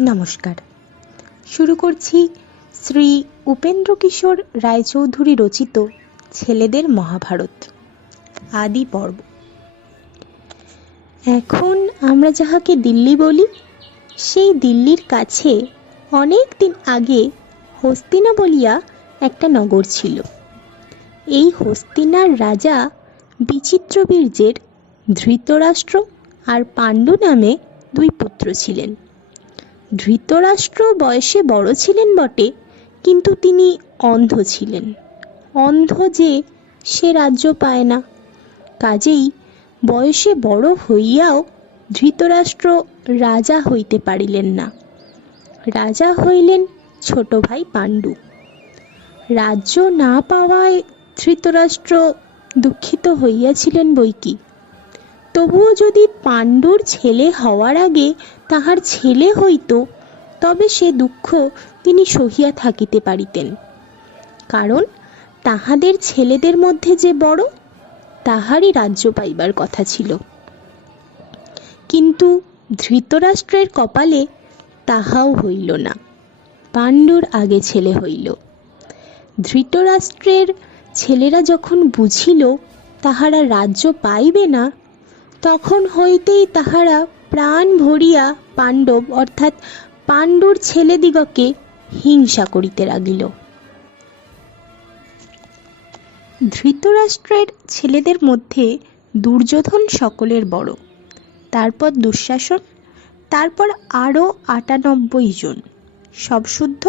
নমস্কার। শুরু করছি শ্রী উপেন্দ্র কিশোর রায়চৌধুরী রচিত ছেলেদের মহাভারত, আদি পর্ব। এখন আমরা যাহাকে দিল্লি বলি, সেই দিল্লির কাছে অনেক দিন আগে হস্তিনা বলিয়া একটা নগর ছিল। এই হস্তিনার রাজা বিচিত্রবীর্যের ধৃতরাষ্ট্র আর পাণ্ডু নামে দুই পুত্র ছিলেন। ধৃতরাষ্ট্র বয়সে বড় ছিলেন বটে, কিন্তু তিনি অন্ধ ছিলেন। অন্ধ যে সে রাজ্য পায় না। কাজেই বয়সে বড় হইয়াও ধৃতরাষ্ট্র রাজা হইতে পারিলেন না। রাজা হইলেন ছোট ভাই পাণ্ডু। রাজ্য না পাওয়ায় ধৃতরাষ্ট্র দুঃখিত হইয়াছিলেন বৈকি। তবুও যদি পাণ্ডুর ছেলে হওয়ার আগে তাহার ছেলে হইত, তবে সে দুঃখ তিনি সহিয়া থাকিতে পারিতেন। কারণ তাহাদের ছেলেদের মধ্যে যে বড়, তাহারই রাজ্য পাইবার কথা ছিল। কিন্তু ধৃতরাষ্ট্রের কপালে তাহাও হইল না, পাণ্ডুর আগে ছেলে হইল। ধৃতরাষ্ট্রের ছেলেরা যখন বুঝিল তাহারা রাজ্য পাইবে না তখন হইতেই তাহারা প্রাণ ভরিয়া পাণ্ডব, অর্থাৎ পাণ্ডুর ছেলেদিগকে হিংসা করিতে লাগিল। ধৃতরাষ্ট্রের ছেলেদের মধ্যে দুর্যোধন সকলের বড়, তারপর দুঃশাসন, তারপর আরও আটানব্বই জন, সব শুদ্ধ,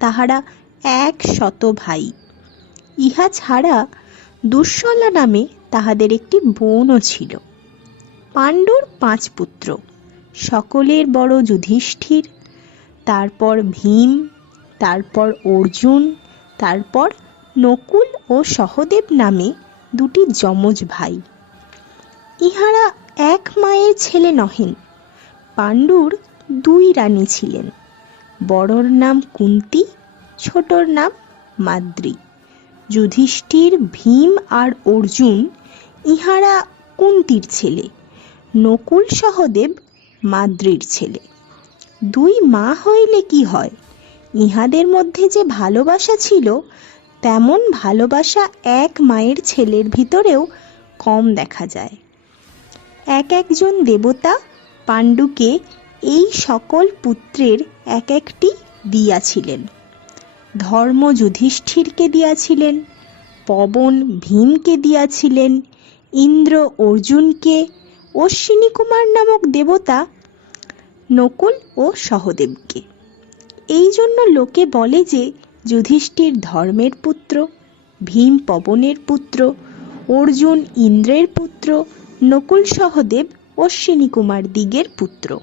তাহারা এক শত ভাই। ইহা ছাড়া দুঃশলা নামে তাহাদের একটি বোনও ছিল। পাণ্ডুর পাঁচ পুত্র, সকলের বড় যুধিষ্ঠির, তারপর ভীম, তারপর অর্জুন, তারপর নকুল ও সহদেব নামে দুটি যমজ ভাই। ইহারা এক মায়ের ছেলে নহেন, পাণ্ডুর দুই রানী ছিলেন। বড়র নাম কুন্তি, ছোটর নাম মাদ্রি। যুধিষ্ঠির, ভীম আর অর্জুন ইহারা কুন্তির ছেলে। নকুল সহদেব মাদ্রির ছেলে। দুই মা হইলে কি হয়? ইহাদের মধ্যে যে ভালোবাসা ছিল, তেমন ভালোবাসা এক মায়ের ছেলের ভিতরেও কম দেখা যায়। এক একজন দেবতা পাণ্ডুকে এই সকল পুত্রের এক একটি দিয়াছিলেন। ধর্ম যুধিষ্ঠিরকে দিয়াছিলেন, পবন ভীমকে দিয়াছিলেন, ইন্দ্র অর্জুনকে অশ্বিনী কুমার নামক দেবতা নকুল ও সহদেবকে। এই জন্য লোকে বলে যে যুধিষ্ঠির ধর্মের পুত্র, ভীম পবনের পুত্র, অর্জুন ইন্দ্রের পুত্র, নকুল সহদেব অশ্বিনী কুমার দিগের পুত্র।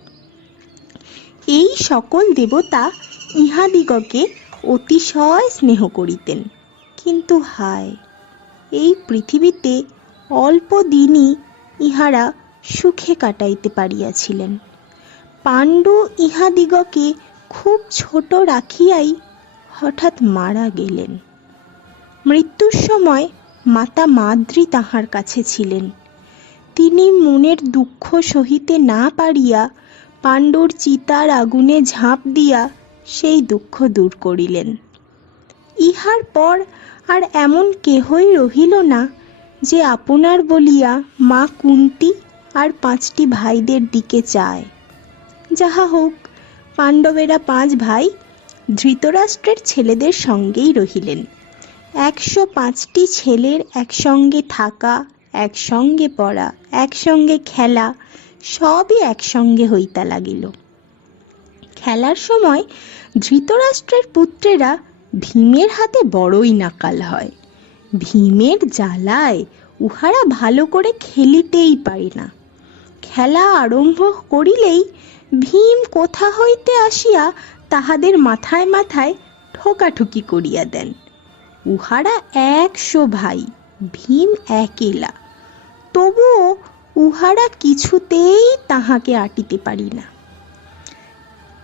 এই সকল দেবতা ইহাদিগকে অতিশয় স্নেহ করিতেন। কিন্তু হায়, এই পৃথিবীতে অল্প দিনই ইহারা সুখে কাটাইতে পারিয়াছিলেন। পাণ্ডু ইহাদিগকে খুব ছোট রাখিয়াই হঠাৎ মারা গেলেন। মৃত্যুর সময় মাতা মাদ্রি তাহার কাছে ছিলেন। তিনি মনের দুঃখ সহিতে না পারিয়া পাণ্ডুর চিতার আগুনে ঝাঁপ দিয়া সেই দুঃখ দূর করিলেন। ইহার পর আর এমন কেহই রহিল না যে আপনার বলিয়া মা কুন্তি আর পাঁচটি ভাইদের দিকে চায়। যাহা হোক, পাণ্ডবেরা পাঁচ ভাই ধৃতরাষ্ট্রের ছেলেদের সঙ্গেই রহিলেন। একশো পাঁচটি ছেলের একসঙ্গে থাকা, একসঙ্গে পড়া, একসঙ্গে খেলা, সবই একসঙ্গে হইতা লাগিল। খেলার সময় ধৃতরাষ্ট্রের পুত্রেরা ভীমের হাতে বড়ই নাকাল হয়। ভীমের জ্বালায় উহারা ভালো করে খেলিতেই পারে না। খেলা আরম্ভ করিলেই ভীম কোথা হইতে আসিয়া তাহাদের মাথায় মাথায় ঠোকাঠুকি করিয়া দেন। উহারা একশো ভাই ভীম একেলা। তবুও উহারা কিছুতেই তাহাকে আটিতে পারি না।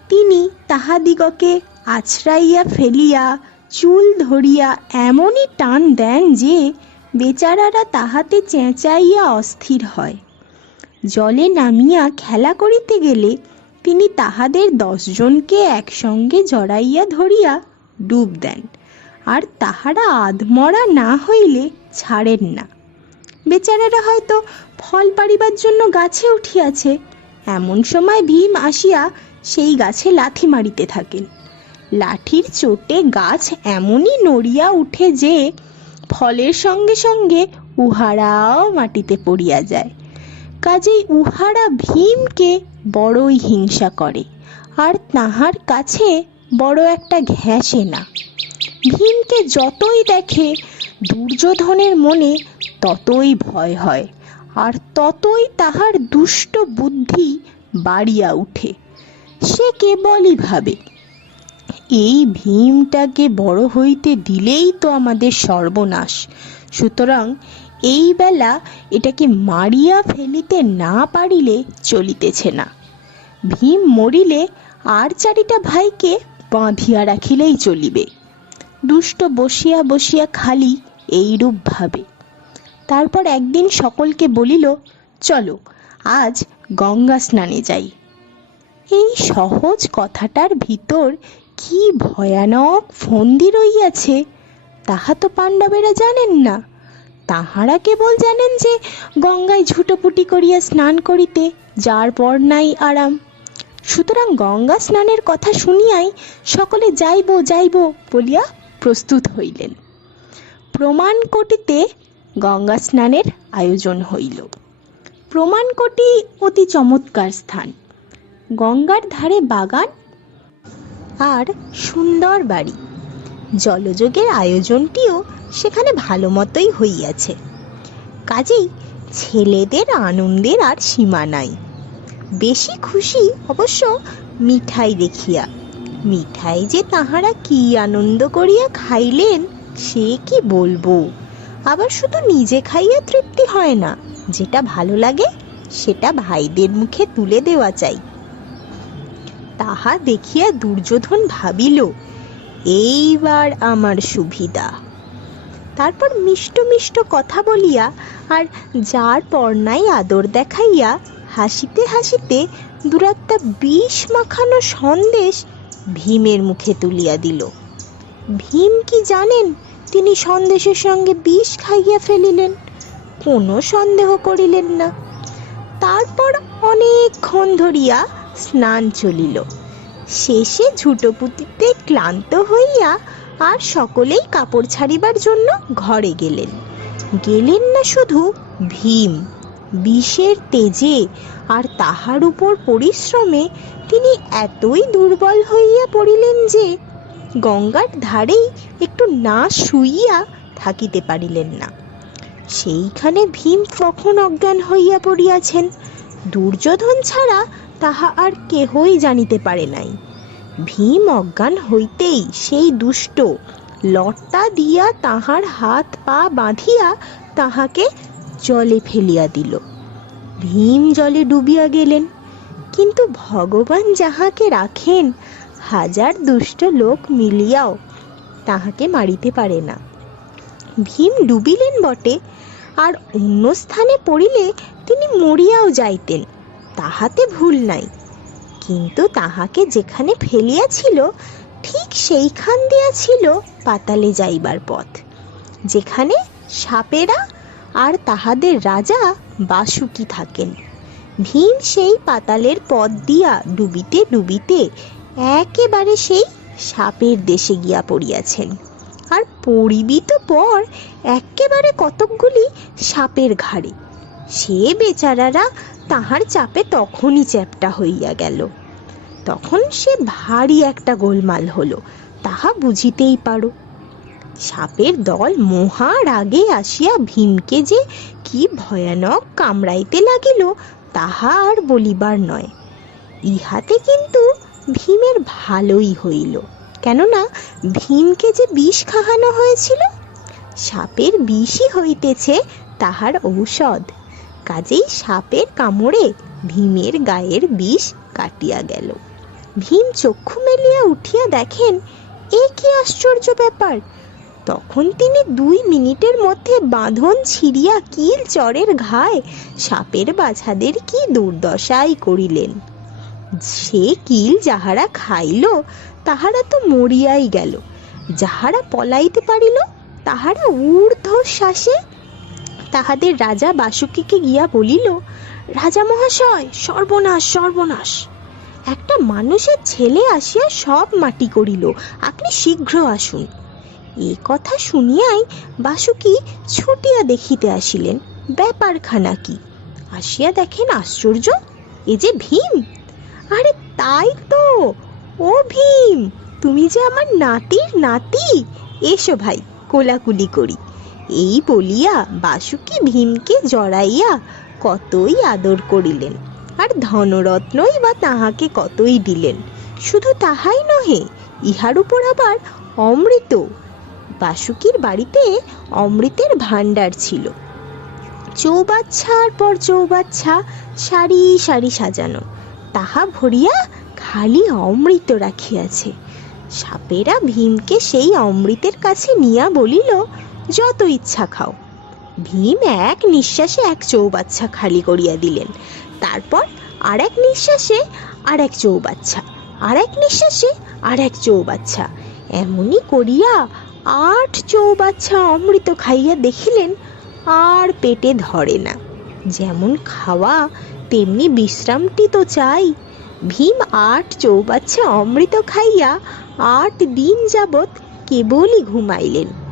তিনি তাহাদিগকে আছড়াইয়া ফেলিয়া, চুল ধরিয়া এমনই টান দেন যে, বেচারারা তাহাতে চেঁচাইয়া অস্থির হয়। জলে নামিয়া খেলা করিতে গেলে তিনি তাহাদের দশজনকে একসঙ্গে জড়াইয়া ধরিয়া ডুব দেন। আর তাহারা আধমরা না হইলে ছাড়েন না। বেচারারা হয়তো ফল পারিবার জন্য গাছে উঠিয়াছে। এমন সময় ভীম আসিয়া সেই গাছে লাথি মারিতে থাকেন। লাঠির চোটে গাছ এমনই নড়িয়া উঠে যে ফলের সঙ্গে সঙ্গে উহারাও মাটিতে পড়িয়া যায়। কাজেই উহারা ভীমকে বড়ই হিংসা করে। আর তাহার কাছে বড় একটা ঘেঁষে না ভীমকে যতই দেখে দুর্যোধনের মনে ততই ভয় হয়, আর ততই তাহার দুষ্ট বুদ্ধি বাড়িয়া উঠে। সে কেবলই ভাবে, এই ভীমটাকে বড় হইতে দিলেই তো আমাদের সর্বনাশ। সুতরাং এই বেলা এটাকে মারিয়া ফেলিতে না পারিলে চলিতেছে না। ভীম মরিলে আর চারিটা ভাইকে বাঁধিয়া রাখিলেই চলিবে। দুষ্ট বসিয়া বসিয়া খালি এইরূপ ভাবে। তারপর একদিন সকলকে বলিল, চলো, আজ গঙ্গা স্নানে যাই। এই সহজ কথাটার ভিতর কি ভয়ানক ফন্দি রইয়াছে, তাহা তো পাণ্ডবেরা জানেন না। তাহারা কেবল জানেন যে গঙ্গায় ঝুটোপুটি করিয়া স্নান করিতে যার পর নাই আরাম। সুতরাং গঙ্গা স্নানের কথা শুনিয়াই সকলে যাইব যাইব বলিয়া প্রস্তুত হইলেন। প্রমাণ প্রমাণকটিতে গঙ্গা স্নানের আয়োজন হইল। প্রমাণ প্রমাণকটি অতি চমৎকার স্থান। গঙ্গার ধারে বাগান আর সুন্দর বাড়ি। জলযোগের আয়োজনটিও সেখানে ভালো মতোই হইয়াছে। কাজেই ছেলেদের আনন্দের আর সীমা নাই। বেশি খুশি অবশ্য মিঠাই দেখিয়া। মিঠাই যে তাহারা কি আনন্দ করিয়া খাইলেন, সে কি বলব? আবার শুধু নিজে খাইয়া তৃপ্তি হয় না, যেটা ভালো লাগে, সেটা ভাইদের মুখে তুলে দেওয়া চাই। তাহা দেখিয়া দুর্যোধন ভাবিল এইবার আমার সুবিধা। তারপর মিষ্ট মিষ্ট কথা বলিয়া আর যার পর্নায় আদর দেখাইয়া হাসিতে হাসিতে দুরাত্মা বিষ মাখানো সন্দেশ ভীমের মুখে তুলিয়া দিল। ভীম কি জানেন, তিনি সন্দেশের সঙ্গে বিষ খাইয়া ফেলিলেন। কোনো সন্দেহ করিলেন না। তারপর অনেকক্ষণ ধরিয়া স্নান চলিল। শেষে ঝুটোপুটিতে ক্লান্ত হইয়া আর সকলেই কাপড় ছাড়িবার জন্য ঘরে গেলেন। গেলেন না শুধু ভীম। বিষের তেজে আর তাহার উপর পরিশ্রমে তিনি এতই দুর্বল হইয়া পড়িলেন যে গঙ্গার ধারেই একটু না শুইয়া থাকিতে পারিলেন না। সেইখানে ভীম কখন অজ্ঞান হইয়া পড়িয়াছেন? দুর্যোধন ছাড়া তাহা আর কেহই জানিতে পারে নাই। ভীম অজ্ঞান হইতেই সেই দুষ্ট লট্টা দিয়া তাহার হাত পা বাঁধিয়া তাহাকে জলে ফেলিয়া দিল। ভীম জলে ডুবিয়া গেলেন, কিন্তু ভগবান যাহাকে রাখেন, হাজার দুষ্ট লোক মিলিয়াও তাহাকে মারিতে পারে না। ভীম ডুবিলেন বটে, আর অন্য স্থানে পড়িলে তিনি মরিয়াও যাইতেন। তাহাতে ভুল নাই। কিন্তু তাহাকে যেখানে ফেলিয়াছিল ঠিক সেইখান দিয়া ছিল পাতালে যাইবার পথ, যেখানে সাপেরা আর তাহাদের রাজা বাসুকি থাকেন। ভীম সেই পাতালের পথ দিয়া ডুবিতে ডুবিতে একেবারে সেই সাপের দেশে গিয়া পড়িয়াছেন। আর পড়িবি তো পর একেবারে কতকগুলি সাপের ঘাড়ে। সে বেচারারা তাহার চাপে তখনই চ্যাপটা হইয়া গেল। তখন সে ভারী একটা গোলমাল হলো, তাহা বুঝিতেই পারো। সাপের দল মহা রাগে আসিয়া ভীমকে যে কি ভয়ানক কামড়াইতে লাগিল, তাহা আর বলিবার নয়। ইহাতে কিন্তু ভীমের ভালোই হইল। কেননা ভীমকে যে বিষ খাওয়ানো হয়েছিল, সাপের বিষই হইতেছে তাহার ঔষধ। কাজেই সাপের কামড়ে ভীমের গায়ের বিষ কাটিয়া গেল। ভীম চক্ষু মেলিয়া উঠিয়া দেখেন, এ কি আশ্চর্য ব্যাপার! তখন তিনি দুই মিনিটের মধ্যে বাঁধন ছিঁড়িয়া কিল চরের ঘায় সাপের বাছাদের কি দুর্দশাই করিলেন। সে কিল যাহারা খাইল, তাহারা তো মরিয়াই গেল। যাহারা পলাইতে পারিল, তাহারা ঊর্ধ্ব শ্বাসে তাহাদের রাজা বাসুকীকে গিয়া বলিল, রাজা মহাশয়, সর্বনাশ সর্বনাশ। একটা মানুষের ছেলে আসিয়া সব মাটি করিল, আপনি শীঘ্র আসুন। এ কথা শুনিয়াই বাসুকি ছুটিয়া দেখিতে আসিলেন, ব্যাপারখানা কি? আসিয়া দেখেন আশ্চর্য, এ যে ভীম! আরে তাই তো, ও ভীম, তুমি যে আমার নাতির নাতি, এসো ভাই, কোলাকুলি করি। এই বলিয়া বাসুকি ভীমকে জড়াইয়া কতই আদর করিলেন, আর ধনরত্নই বা তাহাকে কতই দিলেন, শুধু তাহাই নহে, ইহার উপর আবার অমৃত, বাসুকির বাড়িতে অমৃতের ভাণ্ডার ছিল। চৌবাচ্ছার পর চৌবাচ্ছা সারি সারি সাজানো, তাহা ভরিয়া খালি অমৃত রাখিয়াছে। সাপেরা ভীমকে সেই অমৃতের কাছে নিয়া বলিল যত ইচ্ছা খাও। ভীম এক নিঃশ্বাসে এক চৌবাচ্চা খালি করিয়া দিলেন। তারপর আর এক নিঃশ্বাসে আর এক চৌবাচ্চা আর এক নিঃশ্বাসে আর এক চৌবাচ্চা। এমনই করিয়া আট চৌবাচ্চা অমৃত খাইয়া দেখিলেন, আর পেটে ধরে না। যেমন খাওয়া, তেমনি বিশ্রামটি তো চাই। ভীম আট চৌবাচ্চা অমৃত খাইয়া আট দিন যাবৎ কেবলই ঘুমাইলেন।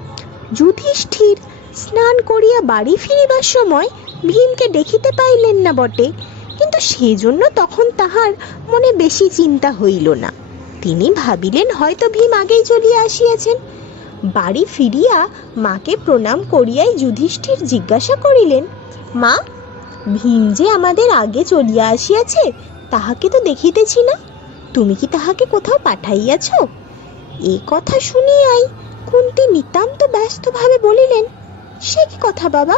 যুধিষ্ঠির স্নান করিয়া বাড়ি ফিরিবার সময় ভীমকে দেখিতে পাইলেন না বটে। কিন্তু সেজন্য তখন তাহার মনে বেশি চিন্তা হইল না। তিনি ভাবিলেন, হয়তো ভীম আগেই চলিয়া আসিয়াছেন। বাড়ি ফিরিয়া মাকে প্রণাম করিয়াই যুধিষ্ঠির জিজ্ঞাসা করিলেন, মা, ভীম যে আমাদের আগে চলিয়া আসিয়াছে, তাহাকে তো দেখিতেছি না। তুমি কি তাহাকে কোথাও পাঠাইয়াছ? এ কথা শুনিয়াই কুন্তি নিতান্ত ব্যস্তভাবে বলিলেন, সে কি কথা বাবা?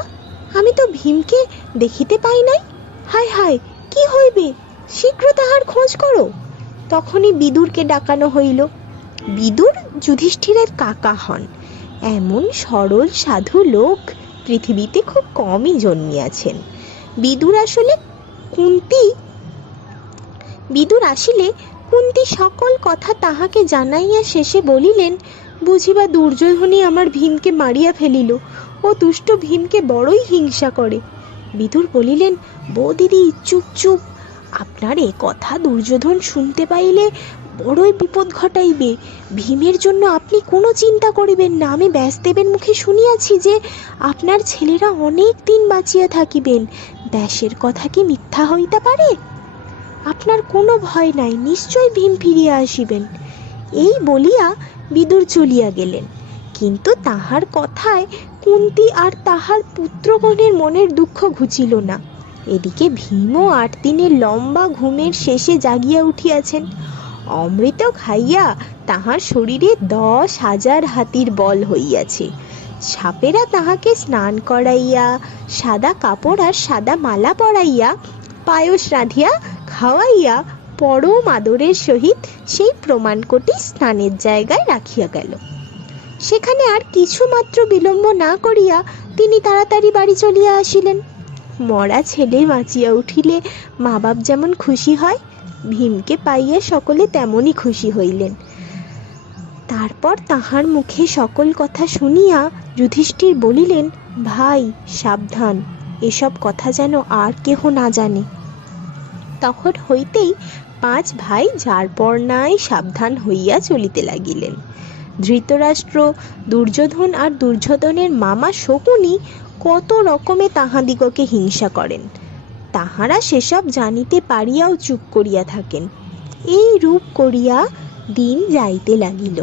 আমি তো ভীমকে দেখিতে পাই নাই। হায় হায়, কি হইবে? শীঘ্র তাহার খোঁজ করো। তখনই বিদুরকে ডাকানো হইল। বিদুর যুধিষ্ঠিরের কাকা হন। এমন সরল, সাধু লোক পৃথিবীতে খুব কমই জন্মিয়াছেন। বিদুর আসলে কুন্তি। বিদুর আসিলে কুন্তি সকল কথা তাহাকে জানাইয়া শেষে বলিলেন বুঝিবা দুর্যোধনই আমার ভীমকে মারিয়া ফেলিল ও দুষ্ট ভীমকে বড়ই হিংসা করে। বিদুর বলিলেন বৌদিদি চুপ চুপ। আপনার এ কথা দুর্যোধন শুনতে পাইলে বড়ই বিপদ ঘটাইবে। ভীমের জন্য আপনি কোনো চিন্তা করিবেন না। আমি ব্যাসদেবের মুখে শুনিয়াছি যে আপনার ছেলেরা অনেক দিন বাঁচিয়া থাকিবেন। ব্যাসের কথা কি মিথ্যা হইতে পারে? আপনার কোনো ভয় নাই। নিশ্চয় ভীম ফিরিয়া আসিবেন। এই বলিয়া বিদুর চলিয়া গেলেন। কিন্তু তাহার কথায় কুন্তি আর তাহার পুত্রগণের মনের দুঃখ ঘুচিল না। এদিকে ভীমও আট দিনের লম্বা ঘুমের শেষে জাগিয়া উঠিয়াছেন। অমৃত খাইয়া তাহার শরীরে দশ হাজার হাতির বল হইয়াছে। সাপেরা তাহাকে স্নান করাইয়া, সাদা কাপড় আর সাদা মালা পরাইয়া, পায়স রাঁধিয়া, খাওয়াইয়া পরম আদরের সহিত সেই প্রমাণকটি স্নানের জায়গায় রাখিয়া গেল। সেখানে আর কিছু মাত্র বিলম্ব না করিয়া তিনি তাড়াতাড়ি বাড়ি চলিয়া আসিলেন। মরা ছেলে বাঁচিয়া উঠিলে মা বাপ যেমন খুশি হয়, ভীমকে পাইয়া সকলে তেমনই খুশি হইলেন। তারপর তাহার মুখে সকল কথা শুনিয়া যুধিষ্ঠির বলিলেন, ভাই, সাবধান, এসব কথা যেন আর কেহ না জানে। তখন হইতেই পাঁচ ভাই নাই সাবধান হইয়া চলিতে লাগিলেন। ধৃতরাষ্ট্র, দুর্যোধন আর দুর্যোধনের মামা শকুনি কত রকমে তাহাদিগকে হিংসা করেন। তাহারা সেসব জানিতে পারিয়াও চুপ করিয়া থাকেন। এই রূপ করিয়া দিন যাইতে লাগিল।